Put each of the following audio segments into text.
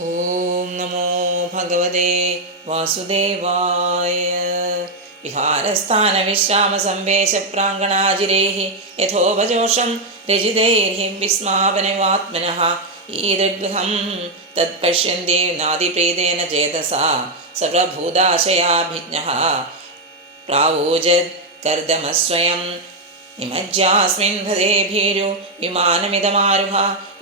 ഓം നമോ ഭഗവതേ വാസുദേവായ. വിഹാരസ്ഥാന വിശ്രാമ സംവേശ പ്രാങ്കണാജിരേഃ യഥോപജോഷം രചിതൈർഹി വിസ്മാപനവാത്മനഃ ഈദൃഗ്ഗൃഹം തത്പശ്യന്തി നാദിപ്രീതേന ചേതസാ സർവഭൂതാശയാഭിജ്ഞഃ പ്രാവോചത് കർദമസ്വയം നിമജ്ജാസ്മിൻ ഹൃദേ ഭീരു വിമാനമിതമാരുഹ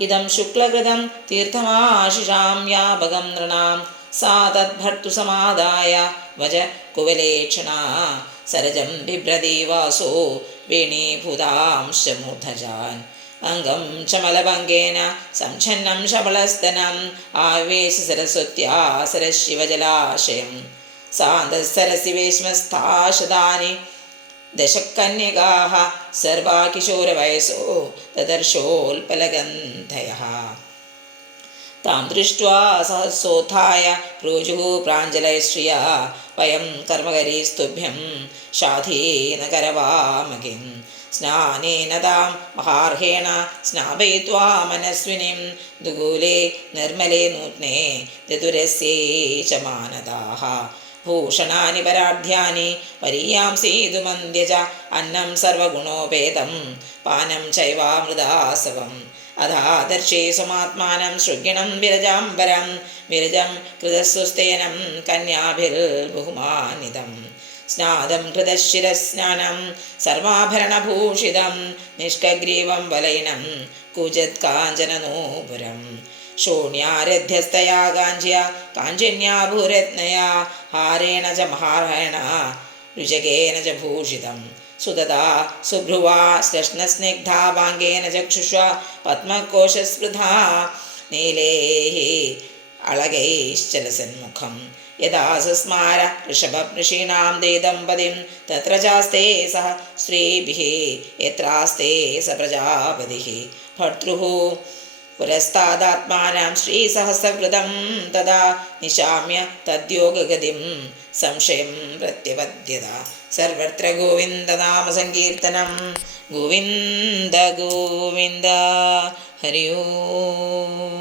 ഇദം ശുക്ലകൃതം തീർത്ഥമാശിഷാം വ്യാപകം നൃണാം സാ തദ്ഭർത്തു സമാദായ വജ കുവലേക്ഷണ സരജം ബിഭ്രതി വാസോ വേണീഭൂതാംശ മൂർധജാൻ അംഗം ചമലഭംഗേന സംഛന്നം ശബളസ്തനം ആവേശ സരസ്വത്യാ സരശിവജലാശയം സാന്തസരസി വേശ്മസ്ഥാശതാനി ദശകന്യകാഃ സർവാ കിശോരവയസോ തദർശോൽപലഗന്ധയഃ താം ദൃഷ്ട്വാ സഹസോത്ഥായ പ്രോജുഃ പ്രാഞ്ജലശ്രിയാ വയം കർമ്മകരീസ്തുഭ്യം ശാധീന കരവാമകിം സ്നാനേന താം മഹാർഹേണ സ്നാപയിത്വാ മനസ്വിനിം ദുകൂലേ നിർമ്മലേ നൂത്നേ ദതുരസ്യേ ച മാനദാഃ ഭൂഷണാനി പരാഢ്യാനി പരീയാംസീതുമന്ധ്യജ അന്നം സർവഗുണോപേതം പാനം ചൈവാമൃതാസവം അഥാദർശേ സമാത്മാനം സൃഗിണം വിരജാംബരം വിരജം കൃതസ്വസ്തേനം കന്യാഭിർബഹുമാനിതം സ്നാദം കൃതശിരസ്നാനം സർവാഭരണഭൂഷിതം നിഷ്കഗ്രീവം വലൈനം കുജത് കാഞ്ചനനൂപുരം ശോണ്യാരധ്യസ്തയാ കാഞ്ച്യ കാഞ്ചന്യാ ഭൂരത്നയാ ഹാരേണ ച മഹാർഹേണ രുചകേന ച ഭൂഷിതം സുതതാ സുഭ്രുവാ ശ്ലഷ്ണസ്നിഗ്ധാഭാംഗേന ചക്ഷുഷാ പത്മകോശസ്പൃധാ നീലൈഃ അളകൈശ്ചലസന്മുഖം യഥാ സസ്മാര ഋഷഭവൃഷീണാം ദേദമ്പതിം തത്ര ചാസ്തേ സഹ സ്ത്രീഭിഃ യത്രാസ്തേ സ പ്രജാപതിഃ ഭർതൃഃ പുരസ്താദാത്മാനം ശ്രീസഹസ്രകൃതം തഥാ നിശാമ്യ തദ്യോഗഗതിം സംശയം പ്രത്യപദ്യത സർവത്ര ഗോവിന്ദനാമസങ്കീർത്തനം ഗോവിന്ദ ഗോവിന്ദ ഹരി ഓം.